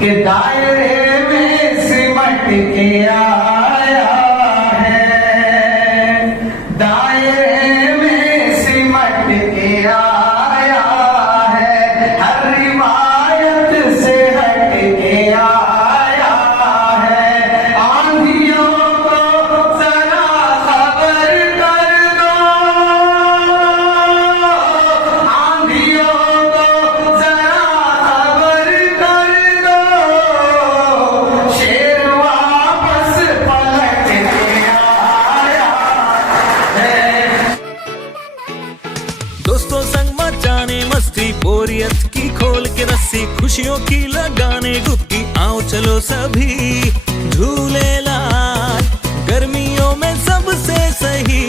के दायरे में सिमट के आया है, दायरे में सिमट के आया है, हर रिवायत से हट के आया है। आंधियों को जरा खबर कर दो, आंधियों को जरा खबर कर दो, शेर वापस पलट के आया है। दोस्तों संग मचाने मस्ती, बोरियत की खोल के रस्सी, खुशियों की लगाने गुत्थी, आओ चलो सभी झूलेलाल गर्मियों में सबसे सही।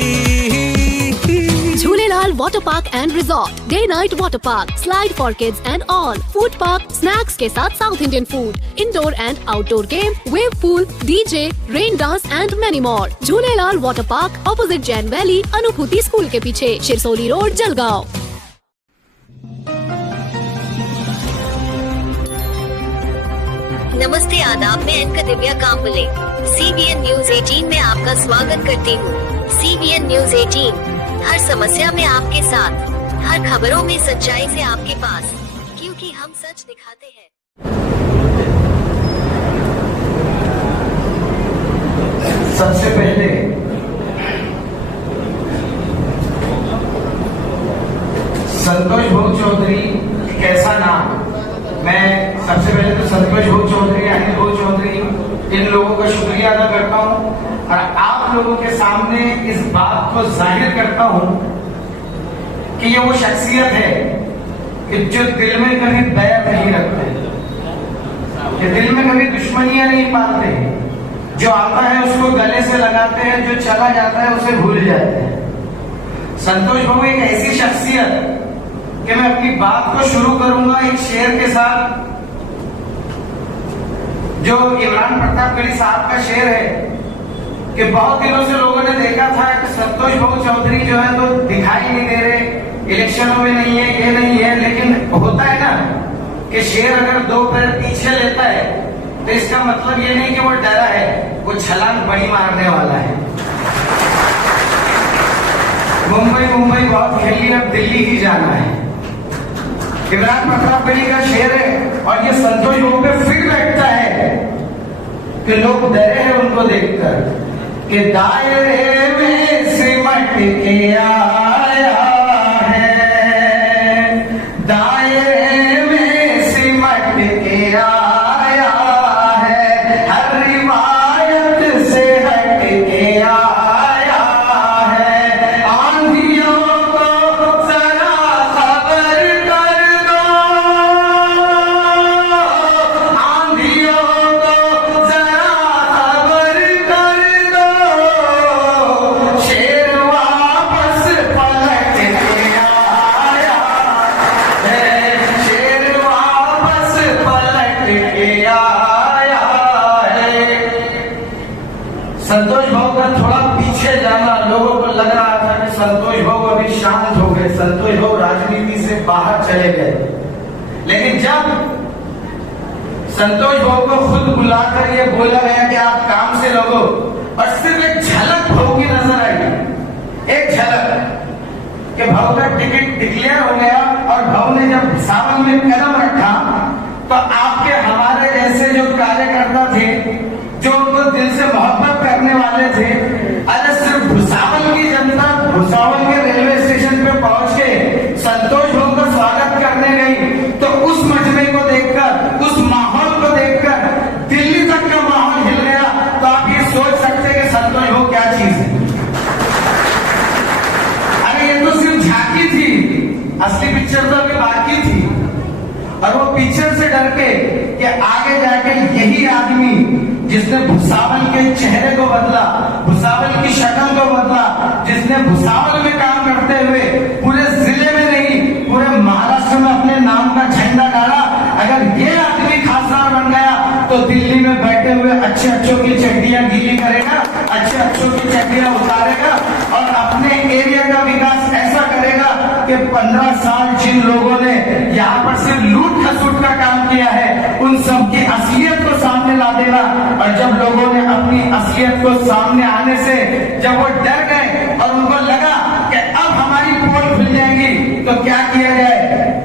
Jhulelal Water Park and Resort, Day Night Water Park, Slide for Kids and all, Food Park, Snacks के साथ South Indian Food, Indoor and Outdoor Game, Wave Pool, DJ, Rain Dance and many more. Jhulelal Water Park, opposite Jain Valley, अनुभूति school के पीछे, Shirsoli road, Jalgaon. नमस्ते, आदाब, मैं anchor Divya Kamble CBN news 18 में आपका स्वागत करती हूँ। CBN न्यूज 18 हर समस्या में आपके साथ, हर खबरों में सच्चाई से आपके पास, क्योंकि हम सच दिखाते हैं। सबसे पहले संतोष भोग चौधरी, कैसा नाम। मैं सबसे पहले तो संतोष भोग चौधरी, अनिल भोग चौधरी, इन लोगों का शुक्रिया अदा करता हूँ और आप लोगों के सामने इस बात को जाहिर करता हूँ कि ये वो शख्सियत है कि जो दिल में कभी बैर नहीं रखते, कि दिल में कभी दुश्मनियां नहीं पालते, जो आता है उसको गले से लगाते हैं, जो चला जाता है उसे भूल जाते हैं। संतोष बाबू एक ऐसी शख्सियत कि मैं अपनी बात को शुरू करूंगा एक शेर के साथ, जो इमरान प्रतापगढ़ी साहब का शेर है कि बहुत दिनों से लोगों ने देखा था कि संतोष बाबू चौधरी जो है तो दिखाई नहीं दे रहे, इलेक्शनों में नहीं है, ये नहीं है, लेकिन होता है ना कि शेर अगर दो पैर पीछे लेता है तो इसका मतलब ये नहीं कि वो डरा है, वो छलांग बड़ी मारने वाला है। मुंबई बहुत खेली, अब दिल्ली ही जाना है। इमरान प्रतापगढ़ी का शेर है और ये संतोष बाबू पे फिर बैठता है कि लोग डरे हैं उनको देखकर कि दायरे में सिमट के आया है, दायरे में सिमट के आया है, हर रिवायत से हट के आया है। आंधियों को जरा खबर कर दो, आंधियों को जरा खबर कर दो, शेर वापस पलट के आया है, शेर वापस पलट के आया है। संतोष भाऊ का थोड़ा पीछे जाना, लोगों को लग रहा था कि संतोष भाऊ अभी शांत हो गए, संतोष भाऊ राजनीति से बाहर चले गए, लेकिन जब संतोष भाऊ को खुद बुलाकर ये बोला गया कि आप काम से लगो और सिर्फ एक झलक भाऊ की नजर आई, एक झलक कि भाऊ का टिकट डिक्लेयर हो गया और भाऊ ने जब भुसावल में कदम रखा तो आपके हमारे जैसे जो कार्यकर्ता थे, जो उनको दिल से मोहब्बत करने वाले थे, अरे सिर्फ भुसावल की जनता भुसावल के रेलवे स्टेशन पे पहुंच के संतोष भाऊ का स्वागत करने गई, तो उस मजमे को देखकर, उस माहौल को देखकर दिल्ली तक का माहौल हिल गया। तो आप ये सोच सकते हैं कि संतोष भाऊ क्या चीज है। अरे ये तो सिर्फ झांकी थी, असली पिक्चर तो अभी बाकी थी। और वो पिक्चर से डर के कि आगे जाके यही आदमी जिसने भुसावल के चेहरे को बदला, भुसावल की शक्ल को बदला, जिसने भुसावल में काम करते हुए पूरे जिले में नहीं पूरे महाराष्ट्र में अपने नाम का झंडा गाड़ा, अगर ये आदमी खासदार बन गया तो दिल्ली में बैठे हुए अच्छे की चड्डियां गीली करेगा, अच्छे की चड्डियां उतारेगा और अपने एरिया का विकास ऐसा करेगा कि 15 साल जिन लोगों ने यहाँ पर सिर्फ लूट खसूट का काम किया है, उन सबकी असलियत को सामने ला देना। और जब लोगों ने अपनी असलियत को सामने आने से जब वो डर गए और उनको लगा कि अब हमारी पोल खुल जाएगी, तो क्या किया जाए?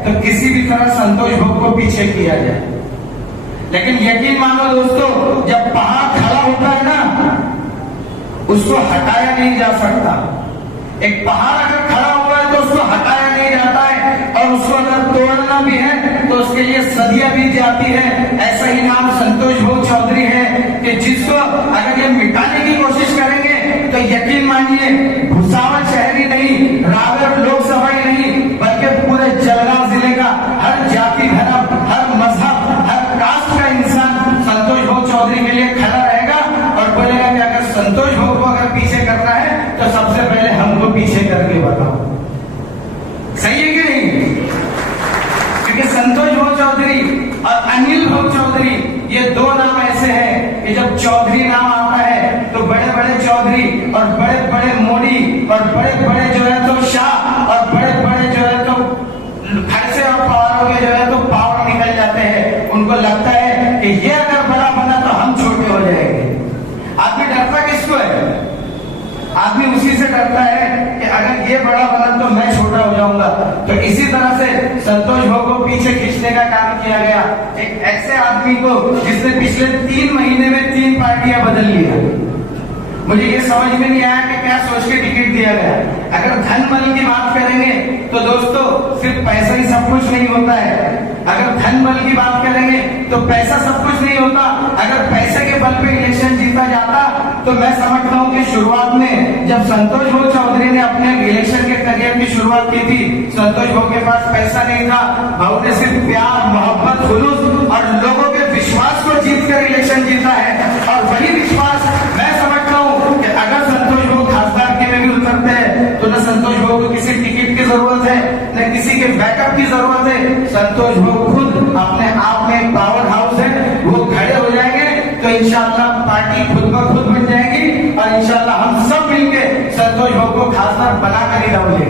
तो किसी भी तरह संतोष भोग को पीछे किया जाए। लेकिन यकीन मानो दोस्तों, जब पहाड़ खड़ा होता है ना, उसको हटाया नहीं जा सकता। एक पहाड़ अगर खड़ा हुआ है तो उसको हटाया नहीं जाता है, और उसको अगर तोड़ना भी है तो उसके लिए सदियां बीत जाती है। ऐसा ही नाम संतोष भोग चौधरी है कि जिसको अगर ये मिटाने की कोशिश करेंगे तो यकीन मानिए, भुसावल शहर ही नहीं, रायगढ़ लोकसभा ही नहीं, बल्कि पूरे जलगांव जिले का हर जाति, धर्म, हर मजहब, हर कास्ट का इंसान संतोष भोग चौधरी के लिए खड़ा रहेगा और बोलेगा कि अगर संतोष भोग को अगर पीछे करना है तो सबसे पहले हमको पीछे करके बताओ। सही है कि नहीं? क्योंकि संतोष भोग चौधरी और अनिल भोग चौधरी, ये दो नाम ऐसे हैं कि जब चौधरी नाम आता है तो बड़े बड़े चौधरी और बड़े बड़े मोदी और बड़े बड़े जो है तो शाह और बड़े बड़े जो है तो खड़से और पवारों के जो है तो पावर निकल जाते हैं। उनको लगता है कि ये अगर बड़ा बना तो हम छोटे हो जाएंगे। आदमी डरता किसको है? आदमी उसी से डरता है कि अगर ये बड़ा बना तो मैं छोटा हो जाऊंगा। तो इसी तरह से संतोष भोग को पीछे खींचने का काम किया गया। एक ऐसे आदमी को जिसने पिछले 3 महीने में 3 पार्टियां बदल लिया। मुझे ये समझ में नहीं आया कि क्या सोच के टिकट दिया गया। अगर धन बल की बात करेंगे तो दोस्तों सिर्फ पैसा ही सब कुछ नहीं होता है। अगर धन बल की बात करेंगे तो पैसा सब कुछ नहीं होता। अगर पैसे के बल पे इलेक्शन जीता जाता तो मैं समझता हूँ कि शुरुआत में जब संतोष भोग चौधरी ने अपने इलेक्शन के करियर की शुरुआत की थी, संतोष भोग के पास पैसा नहीं था। भाव ने सिर्फ प्यार, मोहब्बत, खुलूस और लोगों के विश्वास को जीत कर इलेक्शन जीता है। और वही विश्वास मैं समझता हूँ कि अगर संतोष भोग खासदार के में भी उतरते हैं तो न संतोष भोग को किसी टिकट की जरूरत है, न किसी के बैकअप की जरूरत है। संतोष भोग खुद अपने आप में एक पावर हाउस है। वो खड़े हो जाएंगे तो इंशाल्लाह पार्टी खुद ब खुद बन जाएगी और इंशाल्लाह हम सब मिलके संतोष भोग को खासदार बनाकर ही रहेंगे।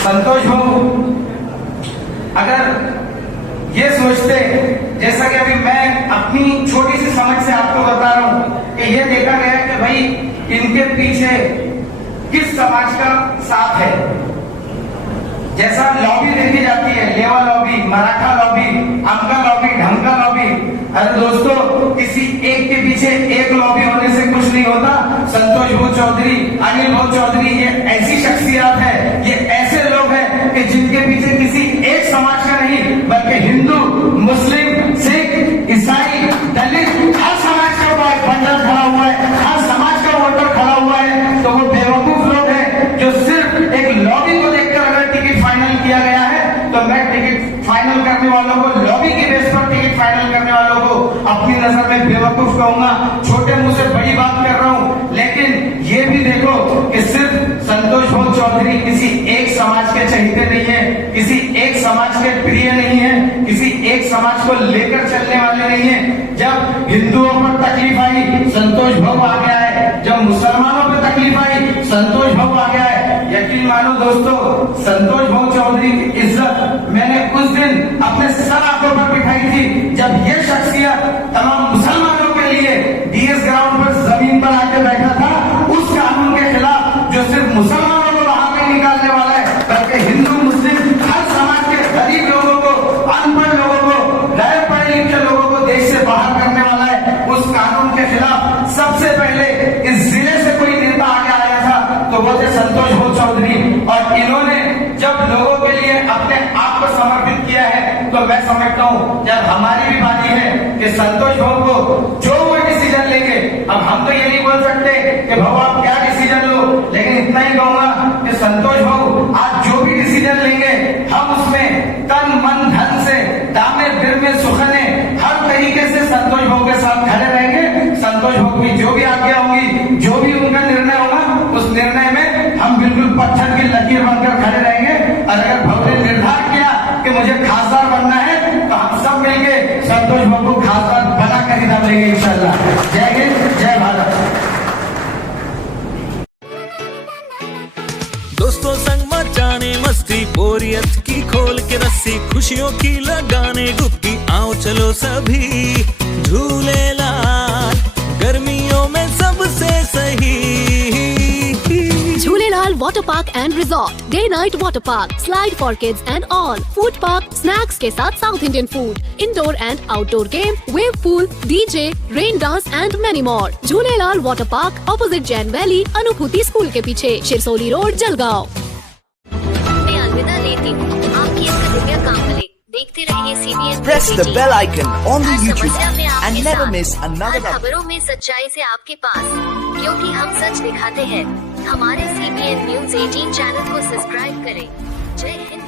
संतोष भोग अगर ये सोचते, जैसा कि अभी मैं अपनी छोटी सी समझ से आपको बता रहा हूं कि ये देखा गया कि भाई इनके पीछे किस समाज का साथ है। जैसा लॉबी देखी जाती है, लेवा लॉबी, मराठा लॉबी, अमका लॉबी, ढमका लॉबी। अरे दोस्तों, किसी एक के पीछे एक लॉबी होने से कुछ नहीं होता। संतोष भोग चौधरी, अनिल भोग चौधरी ये ऐसी शख्सियत है, ये ऐसे लोग हैं कि जिनके पीछे किसी एक समाज का नहीं बल्कि हिंदू, मुस्लिम, सिख, ईसाई, दलित, हर समाज का बंडल खड़ा हुआ है, हर समाज का वोटर खड़ा हुआ है। तो वो बेवकूफ लोग हैं जो सिर्फ एक लॉबी को देखकर अगर टिकट फाइनल किया गया है तो मैं टिकट फाइनल करने वालों को, लॉबी के बेस पर टिकट फाइनल करने वालों को अपनी नजर में बेवकूफ कहूंगा। छोटे मुंह से बड़ी बात कर रहा हूं, लेकिन ये भी देखो कि सिर्फ संतोष भोग चौधरी किसी एक समाज के चहेते नहीं है, किसी एक समाज के प्रिय नहीं है, किसी एक समाज को लेकर चलने वाले नहीं है। जब हिंदुओं पर तकलीफ आई, संतोष भोग आ गया है। जब मुसलमानों पर तकलीफ आई, संतोष भोग आ गया है। यकीन मानो दोस्तों, संतोष भोग चौधरी की इज्जत मैंने उस दिन अपने सर आंखों पर बिठाई थी जब ये शख्सियत तमाम मुसलमानों के लिए डीएस ग्राउंड पर जमीन पर आके बैठा था, उस कानून के खिलाफ जो सिर्फ मुसलमानों को बाहर नहीं निकालने वाला है बल्कि हिंदू, मुस्लिम, हर समाज के गरीब लोगों को, अनपढ़ लोगों को, गैर पढ़े लिखे लोगों को देश से बाहर करने वाला है। उस कानून के खिलाफ सबसे पहले इस जिले से कोई नेता आगे आया था तो वो थे संतोष भोग चौधरी। और इन्होंने जब लोगों के लिए अपने आप को समर्पित किया है तो मैं समझता हूँ जब हमारी भी बारी है कि संतोष भोग को जो वो डिसीजन लेंगे, अब हम तो ये नहीं बोल सकते कि भाव आप क्या डिसीजन लो, लेकिन इतना ही कहूंगा कि संतोष भोग आज जो भी डिसीजन लेंगे हम उसमें तन मन धन से, दामे बिरमे सुखने, हर तरीके से संतोष भोग के साथ खड़े रहेंगे। संतोष भोग की जो भी आज्ञा होगी, जो भी उनका निर्णय होगा, उस निर्णय में हम बिल्कुल पत्थर की लकीर बनकर खड़े रहेंगे। और अगर भव ने निर्धार किया कि मुझे खासदार बनना है तो हम सब मिलके संतोष भोग को खासदार बना कर ही दबेंगे इंशाल्लाह। जय हिंद, जय भारत। दोस्तों संग मचाने मस्ती, बोरियत की खोल के रस्सी, खुशियों की लगाने लगाने गुप्ती, आओ चलो सभी झूलेलाल गर्मियों में सबसे सही। Jhulelal Water Park and Resort, Day Night Water Park, Slide for Kids and all, Food Park, Snacks के साथ South Indian Food, Indoor and Outdoor Game, Wave Pool, DJ, Rain Dance and many more. Jhulelal Water Park, opposite Jain Valley, अनुभूति school के पीछे, Shirsoli road, Jalgaon. मैं अलविदा लेती हूँ, आपकी एक दिव्या कांबले। देखते रहिए CBN Press the bell icon on the her YouTube समस्या में app आपके and never साथ, miss another हर update. खबरों में सच्चाई से आपके पास, क्योंकि हम सच दिखाते हैं। हमारे CBN News 18 चैनल को सब्सक्राइब करें। जय हिंद।